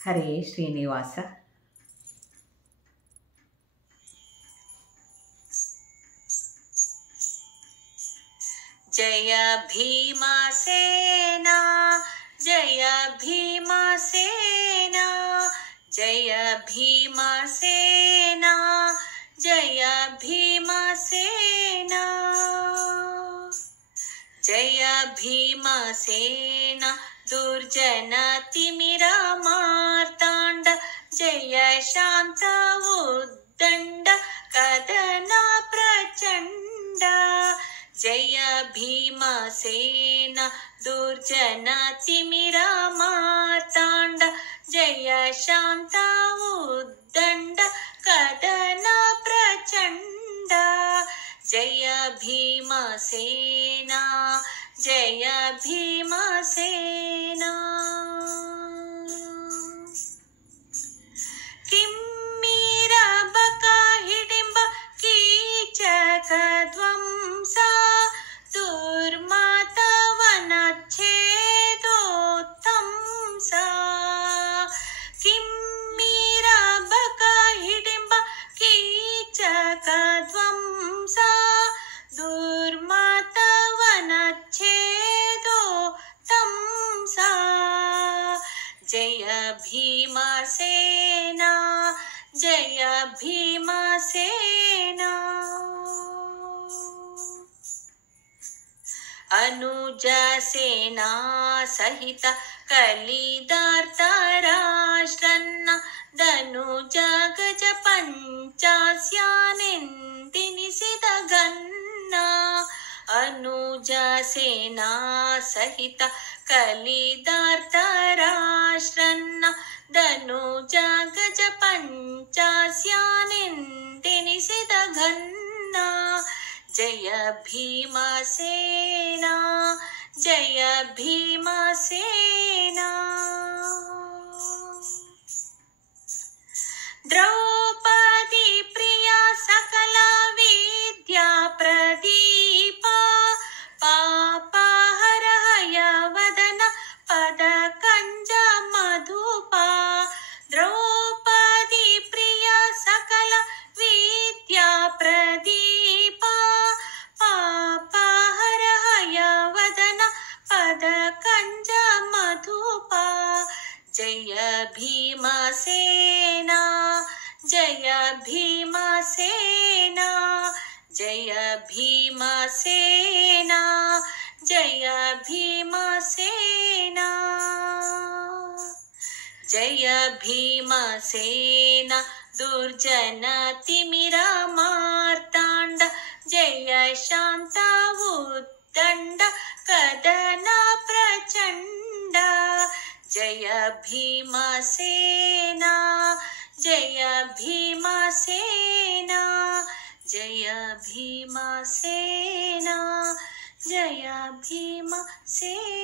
ಹರೇ ಶ್ರೀನಿವಾಸ. ಜಯ ಭೀಮಸೇನ ಜಯ ಭೀಮಸೇನ ಜಯ ಭೀಮಸೇನ ಜಯ ಭೀಮಸೇನ ಜಯ ಭೀಮಸೇನ ದುರ್ಜನ ತಿಮಿರ ಮಾರ್ತಾಂಡ ಜಯ ಶಾಂತ ಉದ್ದಂಡ ಕದನ ಪ್ರಚಂಡ ಜಯ ಭೀಮಸೇನ ದುರ್ಜನ ತಿಮಿರ ಮಾರ್ತಾಂಡ ಜಯ ಶಾಂತ ಉದ್ದಂಡ ಕದನ ಪ್ರಚಂಡ ಜಯ ಭೀಮಸೇನ ಜಯ ಭೀಮಸೇನ ಕಿಮ್ಮೀರ ಬಕ ಹಿಡಿಂಬ ಕೀಚಕ ಧ್ವಂಸ ದುರ್ಮತವನಚ್ಛೇದೋತ್ತಂಸ ಕಿಮ್ಮೀರ ಬಕ ಹಿಡಿಂಬ ಕೀಚಕ ಧ್ವಂಸ ದುರ್ಮತವನಚ್ಛೇದೋತ್ತಂಸ ಜಯ ಭೀಮಸೇನ ಜಯ ಭೀಮಸೇನ ಅನುಜ ಸೇನಾ ಸಹಿತ ಕಲಿದಾರ್ಥ ರಾಷ್ಟ್ರನ್ನ ಧನುಜ ಗಜ ಪಂಚಾಸ್ಯಾನೆಂದೆನಿಸಿದ ಗನ್ನ ಅನುಜ ಸೇನಾ ಸಹಿತ ಕಲಿದಾರ್ಥ ರಾಷ್ಟ್ರನ್ನ ಧನುಜ ಗಜ ಪಂಚಾಸ್ಯಾನೆಂದೆನಿಸಿದ ಗನ್ನ ಜಯ ಭೀಮಸೇನ ಜಯ ಭೀಮಸೇನ ದ್ರೌಪದಿ ಪ್ರಿಯ ಸಕಲ ವಿದ್ಯಾ ಪ್ರದೀಪ ಪಾಪ ಹರ ಹಯವದನ ಪದ ಕಂಜ ಮಧುಪ ದ್ರೌಪದಿ ಪ್ರಿಯ ಸಕಲ ವಿದ್ಯಾ ಪ್ರದೀಪ ಪಾಪ ಹರ ಹಯವದನ ಪದ ಕಂಜ ಮಧುಪ ಜಯ ಭೀಮಸೇನ ಜಯ ಭೀಮಸೇನ ಜಯ ಭೀಮಸೇನ ಜಯ ಭೀಮಸೇನ ಜಯ ಭೀಮಸೇನ ದುರ್ಜನ ತಿಮಿರ ಮಾರ್ತಾಂಡ ಜಯ ಶಾಂತ ಉದ್ದಂಡ ಕದನ ಪ್ರಚಂಡ ಜಯ ಭೀಮಸೇನ ಜಯ ಭೀಮಸೇನ ಜಯ ಭೀಮಸೇನ ಜಯ ಭೀಮಸೇನ.